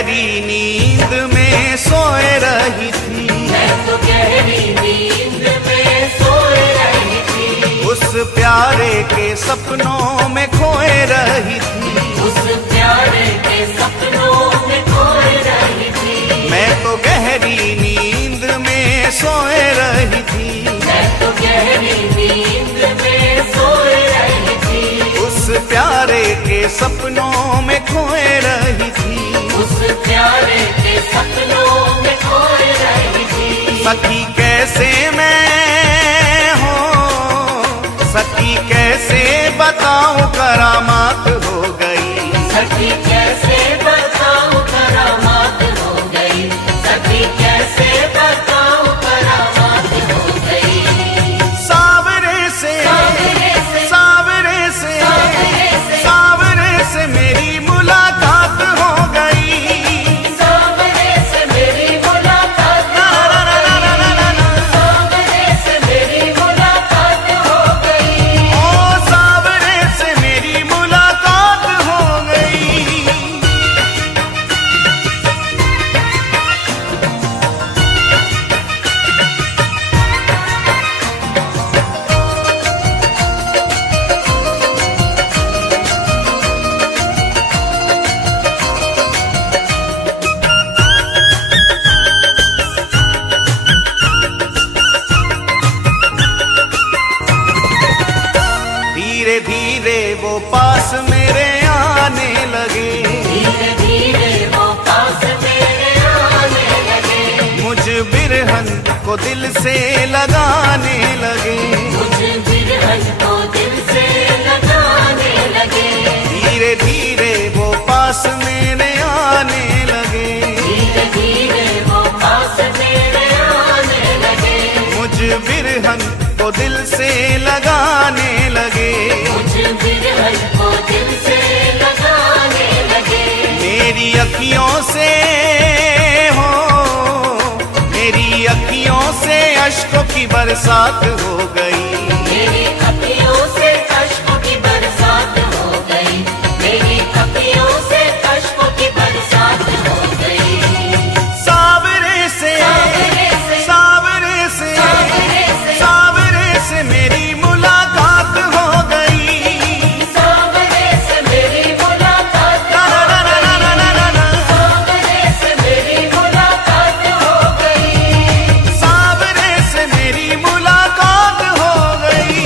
गहरी नींद में सोए रही थी, मैं तो गहरी नींद में सोए रही थी। उस प्यारे के सपनों में खोए रही थी, उस प्यारे के सपनों में खोए रही थी। मैं तो गहरी नींद में सोए रही थी, मैं तो गहरी नींद में सोए रही थी। उस प्यारे के सपनों में खोए रही थी, उस प्यारे के सपनों में खोए रही थी। सखी कैसे मैं हो, सखी कैसे बताऊं करामात हो गई, सखी कैसे बताऊं करामात हो गई। सखी कैसे बताऊं करामात हो गई। सावरे से सावरे से सावरे से सावरे से सावरे से मेरी मुलाकात हो गई, सावरे से मेरी मुलाकात हो गई। सावरे से मेरी मुलाकात हो गई। ओ सावरे से मेरी मुलाकात हो गई। धीरे धीरे वो पास मेरे आने लगे, धीरे धीरे वो पास मेरे आने लगे। मुझ बिरहन को दिल से लगाने लगे, मुझे बिरहन को दिल से लगाने लगे। धीरे धीरे वो पास मेरे आने लगे, धीरे धीरे वो पास मेरे आने लगे। मुझ बिरहन को दिल से लगाने लगे, मुझे बिरहन को दिल से लगाने लगे। मेरी अखियों से हो, मेरी अखियों से अश्कों की बरसात हो गई, मेरी अखियों से अश्कों की बरसात हो गई। मेरी अखियों से अश्कों की बरसात हो गई। सावरे से सावरे से सावरे से सावरे से सावरे से मेरी मुलाकात हो गई, सावरे से मेरी मुलाकात ला हो ला ला ला ला ला ला ला। सावरे से मेरी मुलाकात हो गई। सावरे से मेरी मुलाकात हो गई।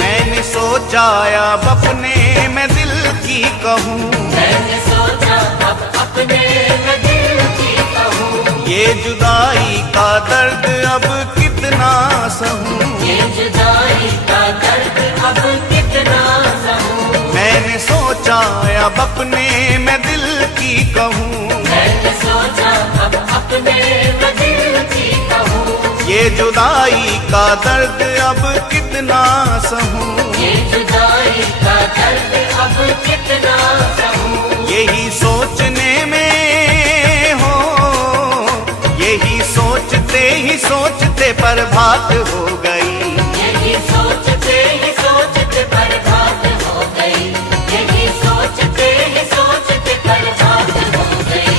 मैंने सोचा अब अपने मैं दिल की कहूँ, मैंने सोचा अब अपने मैं दिल की कहूँ। ये जुदाई का दर्द अब कितना सहूँ, ये जुदाई का दर्द अब कितना सहूँ। मैंने सोचा अब अपने मैं दिल की कहूँ, मैंने सोचा अब अपने मैं दिल की कहूँ। ये जुदाई का दर्द अब कितना सहूँ, ये जुदाई का दर्द अब कितना सहूँ। यही सोचने में हो, यही सोचते ही सोचते बर्बाद हो गई, यही सोचते ही सोचते बर्बाद हो गई। यही सोचते ही सोचते बर्बाद हो गई।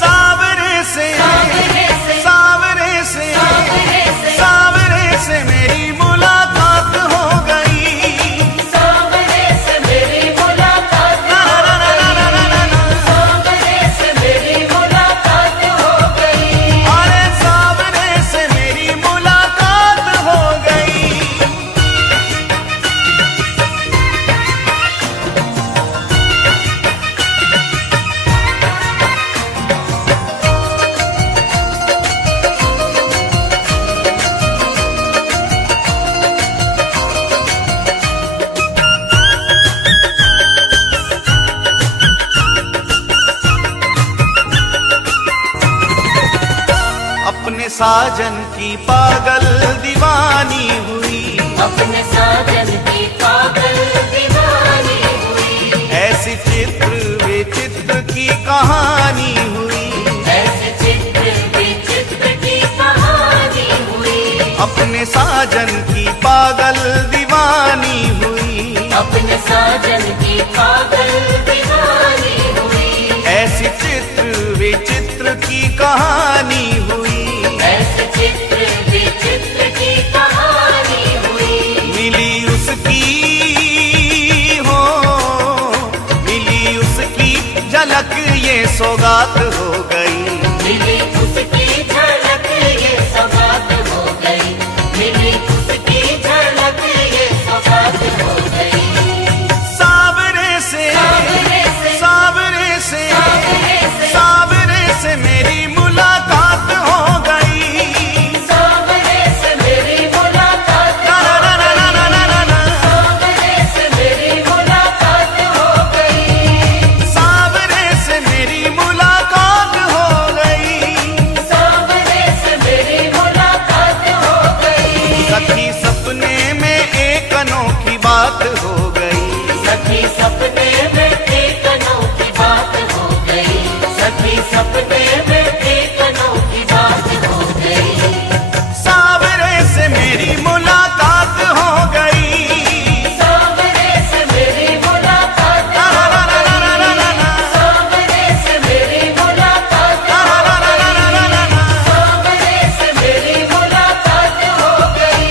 सावरे से सावरे से सावरे से सावरे से सावरे से मेरी मुलाकात हो गई, सावरे से मेरी मुलाकात ला हो ला ला ला ला ला ला। सावरे से मेरी मुलाकात हो गई। अरे सावरे से मेरी मुलाकात हो अपने साजन की पागल दीवानी हुई, अपने साजन की पागल दीवानी हुई। ऐसी चित्र विचित्र की कहानी हुई, ऐसे चित्र विचित्र की कहानी हुई। अपने साजन की पागल दीवानी हुई, अपने साजन की पागल दीवानी हुई। ऐसी चित्र विचित्र की कहानी हुई, ऐसे चित्र विचित्र की कहानी हुई। मिली उसकी हो, मिली उसकी झलक ये सौगात हो गई, मिली उसकी झलक ये सौगात हो गई। मिली उसकी झलक ये सौगात हो गई। सावरे से सावरे से सावरे से सावरे से सावरे से मेरी मुलाकात हो गई, सावरे से मेरी मुलाकात ना हो ना ना ना ना ना ना, सावरे से मेरी मुलाकात हो गई। सावरे से मेरी मुलाकात हो गई, सावरे से मेरी मुलाकात हो गई। सखी सपने में एक अनोखी बात हो गई, सखी सपने में एक अनोखी बात हो गई। सखी सपने में एक अनोखी बात हो गई। सावरे से मेरी मुलाकात हो गई, सावरे से मेरी मुलाकात ना हो ना ना ना ना ना ना, सावरे से मेरी मुलाकात ना ना ना ना ना ना ना, सावरे से मेरी मुलाकात हो गई।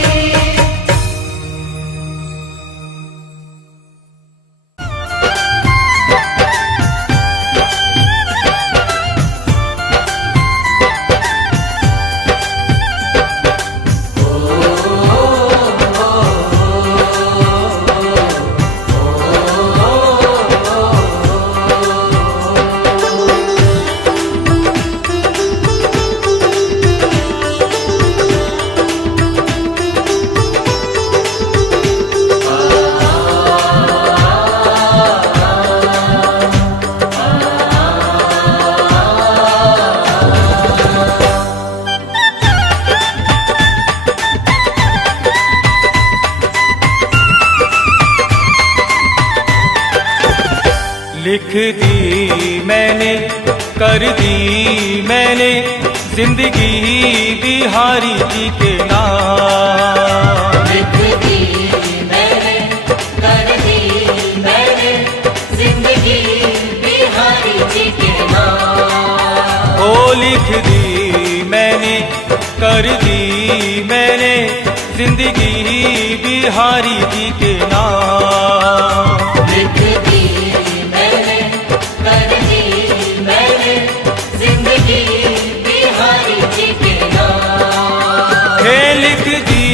लिख दी मैंने, कर दी मैंने जिंदगी बिहारी जी के नाम। लिख दी मैंने, कर दी मैंने जिंदगी बिहारी जी के नाम। ओ लिख दी मैंने, कर दी मैंने जिंदगी बिहारी जी के नाम। लिख दी मैंने, कर दी मैंने जिंदगी बिहारी जी के नाम। हे लिख दी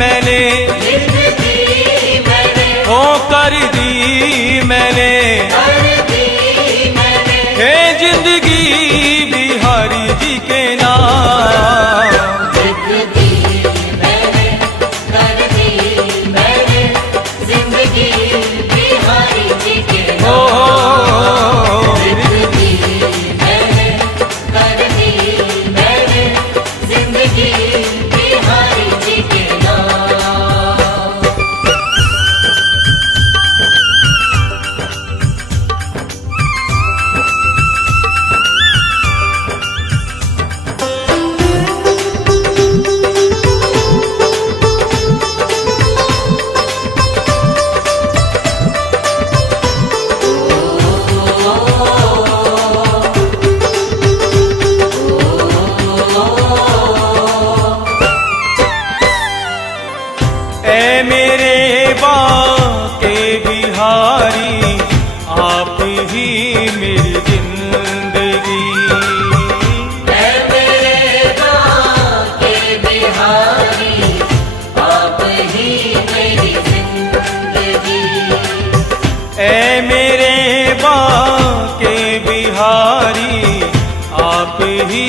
मैंने, लिख दी मैंने, ओ कर दी मैंने, कर दी मैंने हे जिंदगी बिहारी जी के नाम। लिख दी मैंने, कर दी मैंने जिंदगी बिहारी जी के ओ नाम। लिख दी मैंने, कर दी मैंने जिंदगी बिहारी जी के नाम। ऐ मेरे बाके बिहारी, आप ही मेरी जिंदगी। ऐ मेरे गाँव के बिहारी, आप ही मेरी जिंदगी। ऐ मेरे बाके बिहारी, आप ही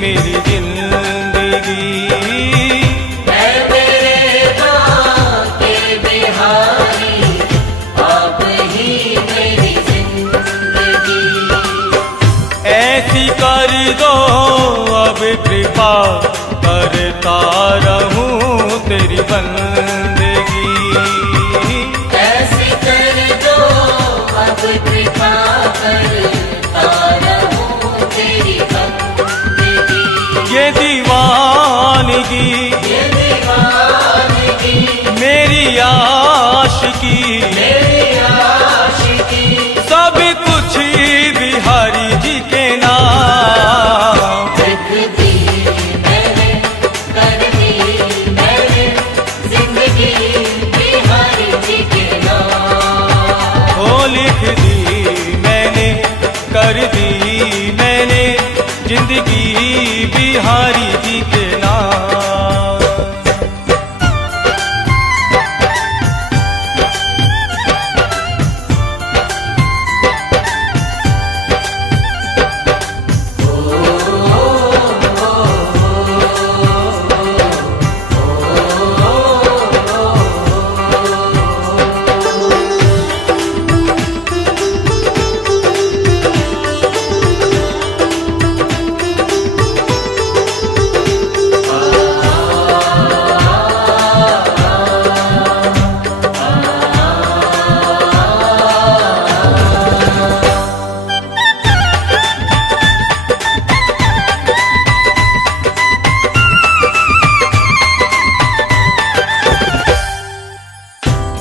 मेरी जिंदगी। ऐ मेरे गाँव के बिहारी, आप ही मेरी जिंदगी। ऐसी कर दो अब कृपा का करता रहूं तेरी बंदगी। ऐसी कर दो अब कृपा करता रहूं तेरी बंदगी। ये दीवानगी मेरी आशिकी सब कुछ बिहारी जी के नाम। लिख दी मैंने कर दी मैंने जिंदगी बिहारी जी के नाम। ओ लिख दी मैंने कर दी मैंने जिंदगी बिहारी जी के नाम।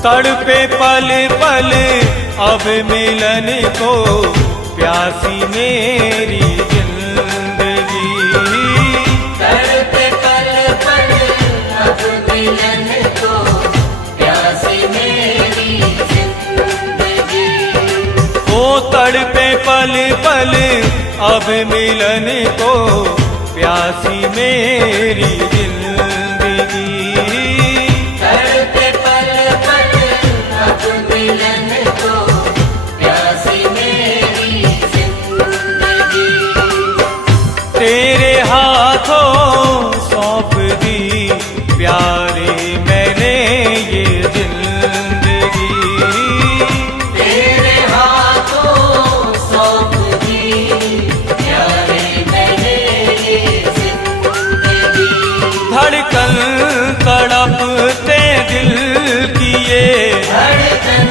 तड़पे पल पल अब मिलन को प्यासी मेरी जिंदगी। तड़पे पल पल अब मिलन को प्यासी मेरी जिंदगी। ओ तड़पे पल पल अब मिलन को प्यासी मेरी जिंदगी। तड़पे पल पल अब मिलन को प्यासी मेरी जिंदगी। तेरे हाथों सौंप दी प्यारे मैंने ये जिंदगी। तेरे हाथों सौंप दी प्यारे मैंने ये जिंदगी। धड़कन तड़पते दिल की ये धड़कन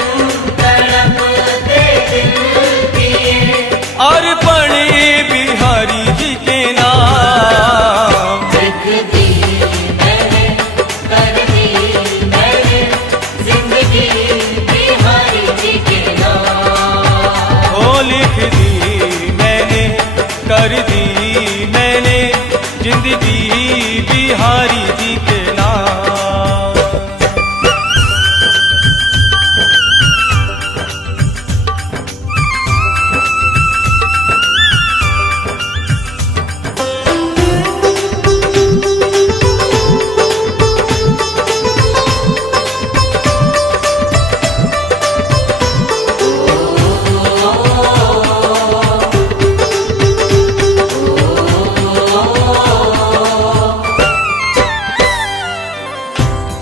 तड़पते दिल की अर्पण बिहारी जी के नाम। लिख दी मैंने कर दी मैंने जिंदगी बिहारी जी के नाम। ओ लिख दी मैंने कर दी मैंने जिंदगी बिहारी जी के नाम।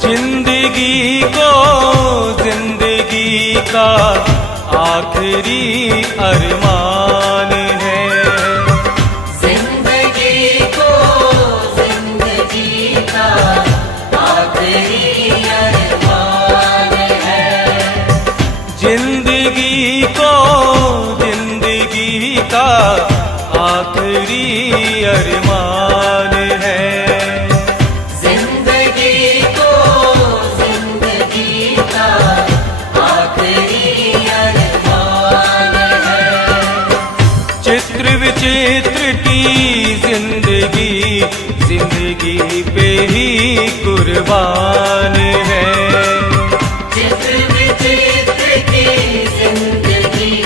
जिंदगी को जिंदगी का आखिरी अरमान है। जिंदगी को जिंदगी का आखिरी अरमान है। जिंदगी को जिंदगी का आखिरी अरमान है। जिंदगी को जिंदगी का आखिरी अरमान है। चित्र विचित्र की जिंदगी जिंदगी पे ही कुर्बान है। चित्र विचित्र की जिंदगी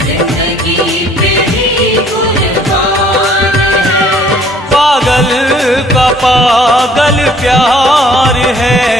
जिंदगी पे ही कुर्बान है। पागल का पागल प्यार है।